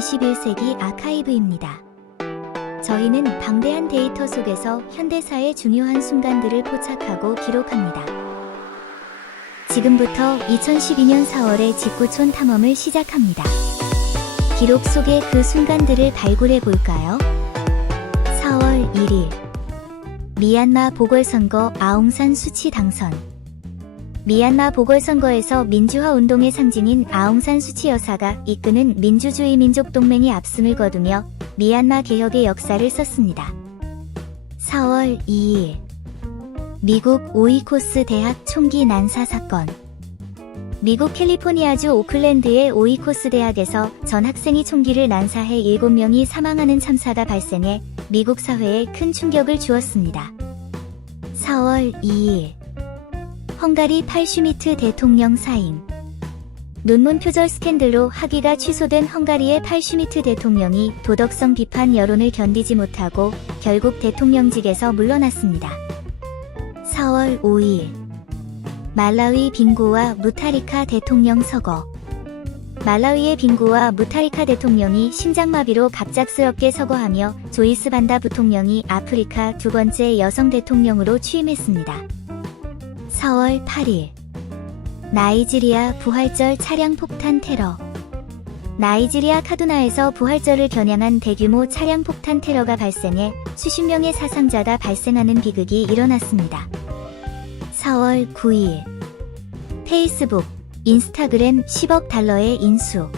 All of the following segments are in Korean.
21세기 아카이브입니다. 저희는 방대한 데이터 속에서 현대사의 중요한 순간들을 포착하고 기록합니다. 지금부터 2012년 4월의 직구촌 탐험을 시작합니다. 기록 속의 그 순간들을 발굴해 볼까요? 4월 1일 미얀마 보궐선거 아웅산 수치 당선 미얀마 보궐선거에서 민주화 운동의 상징인 아웅산 수치 여사가 이끄는 민주주의 민족 동맹이 압승을 거두며 미얀마 개혁의 역사를 썼습니다. 4월 2일 미국 오이코스 대학 총기 난사 사건 미국 캘리포니아주 오클랜드의 오이코스 대학에서 전 학생이 총기를 난사해 7명이 사망하는 참사가 발생해 미국 사회에 큰 충격을 주었습니다. 4월 2일 헝가리 80미트 대통령 사임 논문 표절 스캔들로 학위가 취소된 헝가리의 80미트 대통령이 도덕성 비판 여론을 견디지 못하고 결국 대통령직에서 물러났습니다. 4월 5일 말라위 빙고와 무타리카 대통령 서거 말라위의 빙고와 무타리카 대통령이 심장마비로 갑작스럽게 서거하며 조이스 반다 부통령이 아프리카 두 번째 여성 대통령으로 취임했습니다. 4월 8일 나이지리아 부활절 차량 폭탄 테러 나이지리아 카두나에서 부활절을 겨냥한 대규모 차량 폭탄 테러가 발생해 수십 명의 사상자가 발생하는 비극이 일어났습니다. 4월 9일 페이스북, 인스타그램 10억 달러의 인수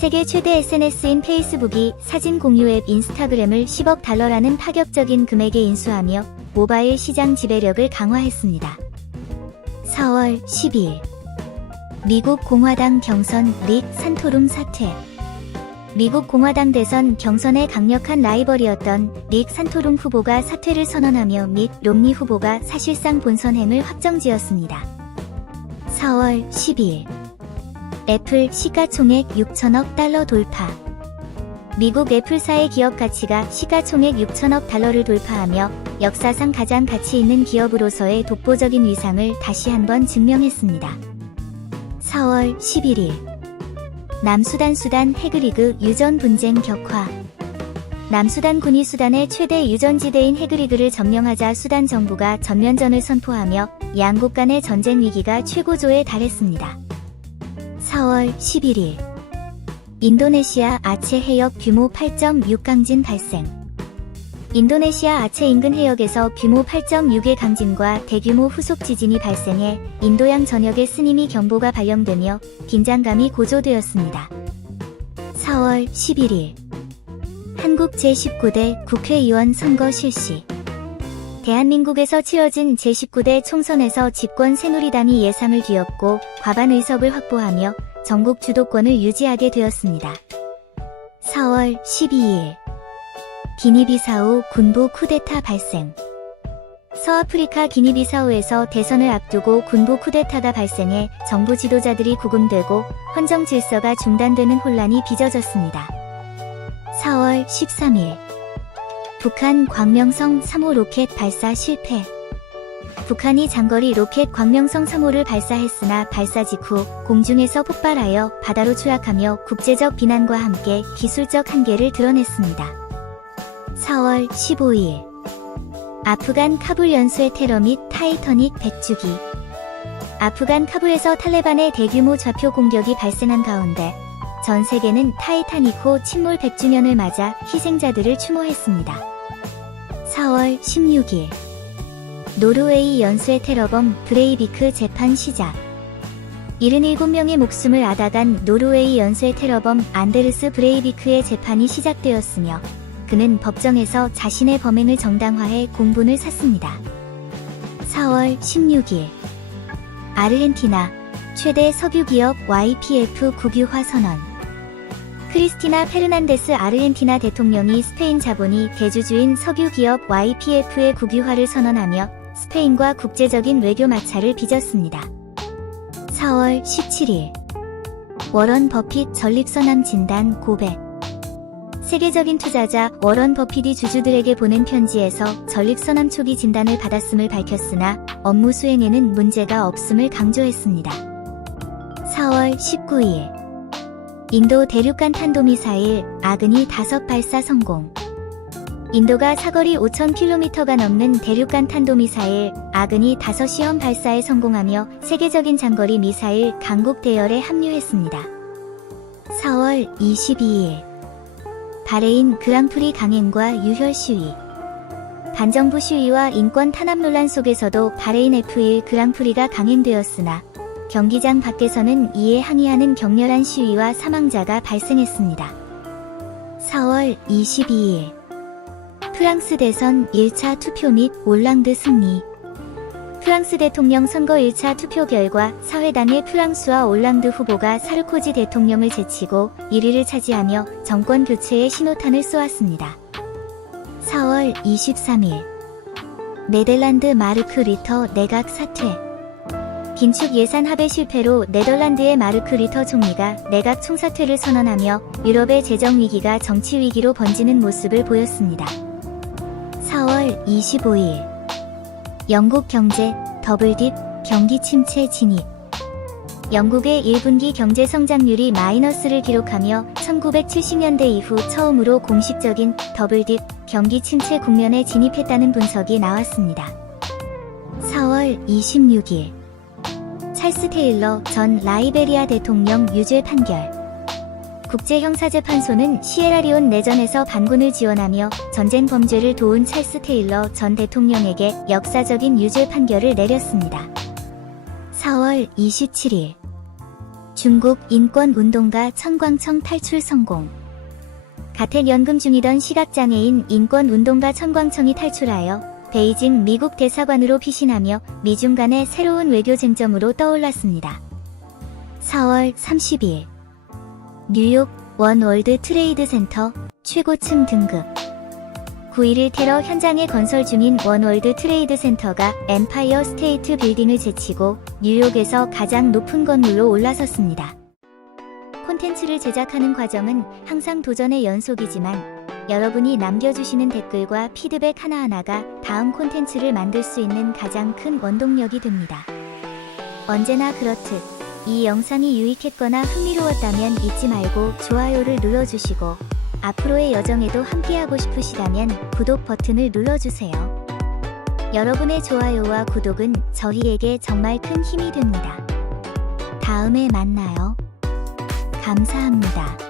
세계 최대 SNS인 페이스북이 사진 공유 앱 인스타그램을 10억 달러라는 파격적인 금액에 인수하며 모바일 시장 지배력을 강화했습니다. 4월 12일. 미국 공화당 경선 릭 산토룸 사퇴 미국 공화당 대선 경선의 강력한 라이벌이었던 릭 산토룸 후보가 사퇴를 선언하며 및 롬니 후보가 사실상 본선행을 확정지었습니다. 4월 12일. 애플 시가총액 6천억 달러 돌파 미국 애플사의 기업 가치가 시가총액 6천억 달러를 돌파하며 역사상 가장 가치 있는 기업으로서의 독보적인 위상을 다시 한번 증명했습니다. 4월 11일 남수단 수단 해그리그 유전 분쟁 격화 남수단 군이 수단의 최대 유전지대인 해그리그를 점령하자 수단 정부가 전면전을 선포하며 양국 간의 전쟁 위기가 최고조에 달했습니다. 4월 11일 인도네시아 아체 해역 규모 8.6 강진 발생. 인도네시아 아체 인근 해역에서 규모 8.6의 강진과 대규모 후속 지진이 발생해 인도양 전역에 스님이 경보가 발령되며 긴장감이 고조되었습니다. 4월 11일 한국 제19대 국회의원 선거 실시. 대한민국에서 치러진 제19대 총선에서 집권 새누리당이 예상을 뒤엎고 과반 의석을 확보하며 전국 주도권을 유지하게 되었습니다. 4월 12일 기니비사우 군부 쿠데타 발생 서아프리카 기니비사우에서 대선을 앞두고 군부 쿠데타가 발생해 정부 지도자들이 구금되고 헌정 질서가 중단되는 혼란이 빚어졌습니다. 4월 13일 북한 광명성 3호 로켓 발사 실패 북한이 장거리 로켓 광명성 3호를 발사했으나 발사 직후 공중에서 폭발하여 바다로 추락하며 국제적 비난과 함께 기술적 한계를 드러냈습니다. 4월 15일 아프간 카불 연수의 테러 및 타이터닉 백주기 아프간 카불에서 탈레반의 대규모 좌표 공격이 발생한 가운데 전 세계는 타이타닉호 침몰 100주년을 맞아 희생자들을 추모했습니다. 4월 16일 노르웨이 연수의 테러범 브레이비크 재판 시작. 77명의 목숨을 앗아간 노르웨이 연수의 테러범 안데르스 브레이비크의 재판이 시작되었으며 그는 법정에서 자신의 범행을 정당화해 공분을 샀습니다. 4월 16일. 아르헨티나 최대 석유 기업 YPF 국유화 선언. 크리스티나 페르난데스 아르헨티나 대통령이 스페인 자본이 대주주인 석유 기업 YPF의 국유화를 선언하며 스페인과 국제적인 외교 마찰을 빚었습니다. 4월 17일 워런 버핏 전립선암 진단 고백 세계적인 투자자 워런 버핏이 주주들에게 보낸 편지에서 전립선암 초기 진단을 받았음을 밝혔으나 업무 수행에는 문제가 없음을 강조했습니다. 4월 19일 인도 대륙간 탄도미사일 아그니 5 발사 성공. 인도가 사거리 5,000km가 넘는 대륙간 탄도미사일 아그니 5 시험 발사에 성공하며 세계적인 장거리 미사일 강국 대열에 합류했습니다. 4월 22일 바레인 그랑프리 강행과 유혈 시위 반정부 시위와 인권 탄압 논란 속에서도 바레인 F1 그랑프리가 강행되었으나 경기장 밖에서는 이에 항의하는 격렬한 시위와 사망자가 발생했습니다. 4월 22일 프랑스 대선 1차 투표 및 올랑드 승리 프랑스 대통령 선거 1차 투표 결과 사회당의 프랑스와 올랑드 후보가 사르코지 대통령을 제치고 1위를 차지하며 정권 교체의 신호탄을 쏘았습니다. 4월 23일 네덜란드 마르크 리터 내각 사퇴 긴축 예산 합의 실패로 네덜란드의 마르크 리터 총리가 내각 총사퇴를 선언하며 유럽의 재정 위기가 정치 위기로 번지는 모습을 보였습니다. 4월 25일. 영국 경제 더블딥 경기 침체 진입. 영국의 1분기 경제 성장률이 마이너스를 기록하며 1970년대 이후 처음으로 공식적인 더블딥 경기 침체 국면에 진입했다는 분석이 나왔습니다. 4월 26일. 찰스 테일러 전 라이베리아 대통령 유죄 판결 국제형사재판소는 시에라리온 내전에서 반군을 지원하며 전쟁 범죄를 도운 찰스 테일러 전 대통령에게 역사적인 유죄 판결을 내렸습니다. 4월 27일 중국 인권운동가 천광청 탈출 성공 가택 연금 중이던 시각장애인 인권운동가 천광청이 탈출하여 베이징 미국 대사관으로 피신하며 미중 간의 새로운 외교 쟁점으로 떠올랐습니다. 4월 30일 뉴욕 원 월드 트레이드 센터 최고층 등급 9.11 테러 현장에 건설 중인 원 월드 트레이드 센터가 엠파이어 스테이트 빌딩을 제치고 뉴욕에서 가장 높은 건물로 올라섰습니다. 콘텐츠를 제작하는 과정은 항상 도전의 연속이지만 여러분이 남겨주시는 댓글과 피드백 하나하나가 다음 콘텐츠를 만들 수 있는 가장 큰 원동력이 됩니다. 언제나 그렇듯 이 영상이 유익했거나 흥미로웠다면 잊지 말고 좋아요를 눌러주시고 앞으로의 여정에도 함께하고 싶으시다면 구독 버튼을 눌러주세요. 여러분의 좋아요와 구독은 저희에게 정말 큰 힘이 됩니다. 다음에 만나요. 감사합니다.